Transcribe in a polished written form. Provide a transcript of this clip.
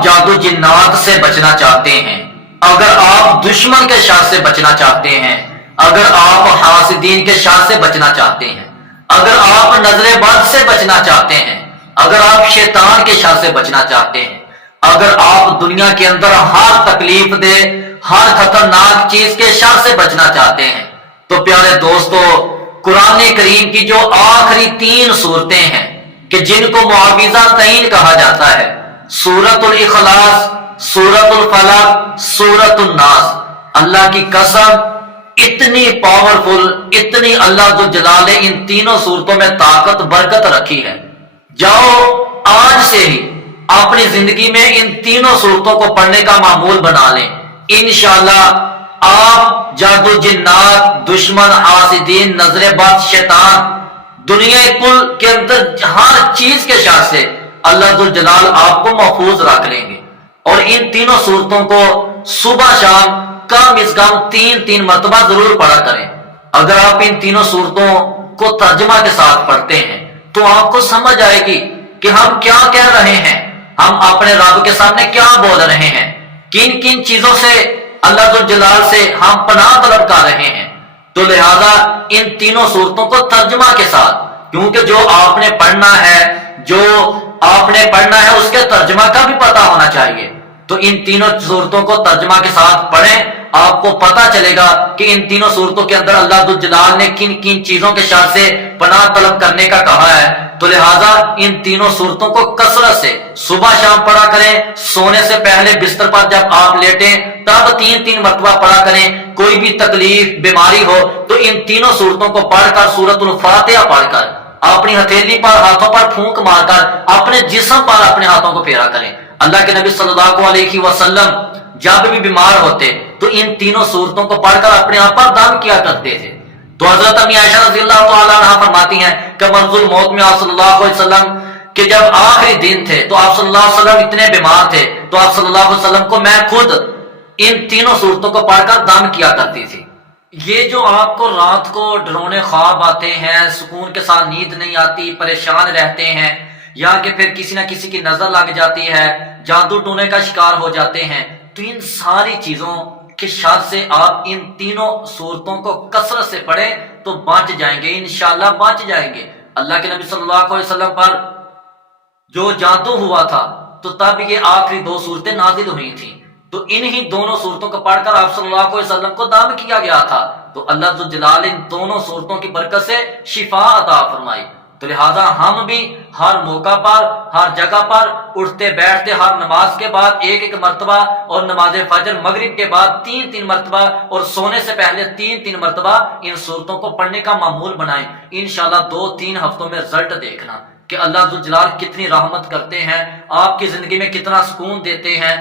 آپ جادو جنات سے بچنا چاہتے ہیں، اگر آپ دشمن کے شر سے بچنا چاہتے ہیں، اگر آپ حاسدین کے شر سے بچنا چاہتے ہیں، اگر آپ نظر بد سے بچنا چاہتے ہیں، اگر آپ شیطان کے شر سے بچنا چاہتے ہیں، اگر آپ دنیا کے اندر ہر تکلیف دے ہر خطرناک چیز کے شر سے بچنا چاہتے ہیں، تو پیارے دوستو، قرآن کریم کی جو آخری 3 صورتیں ہیں کہ جن کو معاوضہ تعین کہا جاتا ہے، سورۃ الاخلاص، سورۃ الفلق، سورۃ الناس، اللہ کی قسم اتنی پاورفل، اتنی اللہ ذو جلال نے ان تینوں صورتوں میں طاقت برکت رکھی ہے۔ جاؤ آج سے ہی اپنی زندگی میں ان تینوں صورتوں کو پڑھنے کا معمول بنا لیں، انشاءاللہ آپ جادو جنات، دشمن، حاسدین، نظر بد، شیطان، دنیا کل کے اندر ہر چیز کے شر سے اللہ ذو جلال آپ کو محفوظ رکھ لیں گے۔ اور ان تینوں صورتوں کو صبح شام کم از کم 3 مرتبہ ضرور پڑھا کریں۔ اگر آپ ان تینوں صورتوں کو ترجمہ کے ساتھ پڑھتے ہیں تو آپ کو سمجھ آئے گی کہ ہم کیا کہہ رہے ہیں، ہم اپنے رب کے سامنے کیا بول رہے ہیں، کن کن چیزوں سے اللہ ذو جلال سے ہم پناہ طلب کر رہے ہیں۔ تو لہذا ان تینوں صورتوں کو ترجمہ کے ساتھ، کیونکہ جو آپ نے پڑھنا ہے، جو آپ نے پڑھنا ہے اس کے ترجمہ کا بھی پتہ ہونا چاہیے، تو ان تینوں صورتوں کو ترجمہ کے ساتھ پڑھیں، آپ کو پتہ چلے گا کہ ان تینوں صورتوں کے اندر اللہ ذو جلال نے کن کن چیزوں کے شر سے پناہ طلب کرنے کا کہا ہے۔ تو لہٰذا ان تینوں صورتوں کو کثرت سے صبح شام پڑھا کریں، سونے سے پہلے بستر پر جب آپ لیٹیں تب 3 مرتبہ پڑھا کریں۔ کوئی بھی تکلیف، بیماری ہو تو ان تینوں صورتوں کو پڑھ کر، سورۃ الفاتحہ پڑھ کر، اپنی ہتھیلی پر، ہاتھوں پر پھونک مار کر اپنے جسم پر اپنے ہاتھوں کو پھیرا کریں۔ اللہ کے نبی صلی اللہ علیہ وسلم جب بھی بیمار ہوتے تو ان تینوں صورتوں کو پڑھ کر اپنے آپ پر دم کیا کرتے تھے۔ تو حضرت امی عائشہ رضی اللہ تعالیٰ عنہا فرماتی ہیں کہ مرض الموت میں آپ صلی اللہ علیہ وسلم کہ جب آخری دن تھے تو آپ صلی اللہ علیہ وسلم اتنے بیمار تھے تو آپ صلی اللہ علیہ وسلم کو میں خود ان تینوں صورتوں کو پڑھ کر دم کیا کرتی تھی۔ یہ جو آپ کو رات کو ڈرونے خواب آتے ہیں، سکون کے ساتھ نیند نہیں آتی، پریشان رہتے ہیں، یا کہ پھر کسی نہ کسی کی نظر لگ جاتی ہے، جادو ٹونے کا شکار ہو جاتے ہیں، تو ان ساری چیزوں کے شر سے آپ ان تینوں صورتوں کو کثرت سے پڑھیں تو بچ جائیں گے، انشاءاللہ بچ جائیں گے۔ اللہ کے نبی صلی اللہ علیہ وسلم پر جو جادو ہوا تھا تو تب یہ آخری 2 صورتیں نازل ہوئی تھیں، تو انہی دونوں صورتوں کو پڑھ کر آپ صلی اللہ علیہ وسلم کو دم کیا گیا تھا، تو اللہ ذو جلال ان دونوں صورتوں کی برکت سے شفا عطا فرمائی۔ تو لہٰذا ہم بھی ہر موقع پر، ہر جگہ پر اٹھتے بیٹھتے ہر نماز کے بعد 1 مرتبہ، اور نماز فجر مغرب کے بعد 3 مرتبہ، اور سونے سے پہلے 3 مرتبہ ان صورتوں کو پڑھنے کا معمول بنائیں۔ انشاءاللہ 2-3 ہفتوں میں رزلٹ دیکھنا کہ اللہ ذو جلال کتنی رحمت کرتے ہیں، آپ کی زندگی میں کتنا سکون دیتے ہیں۔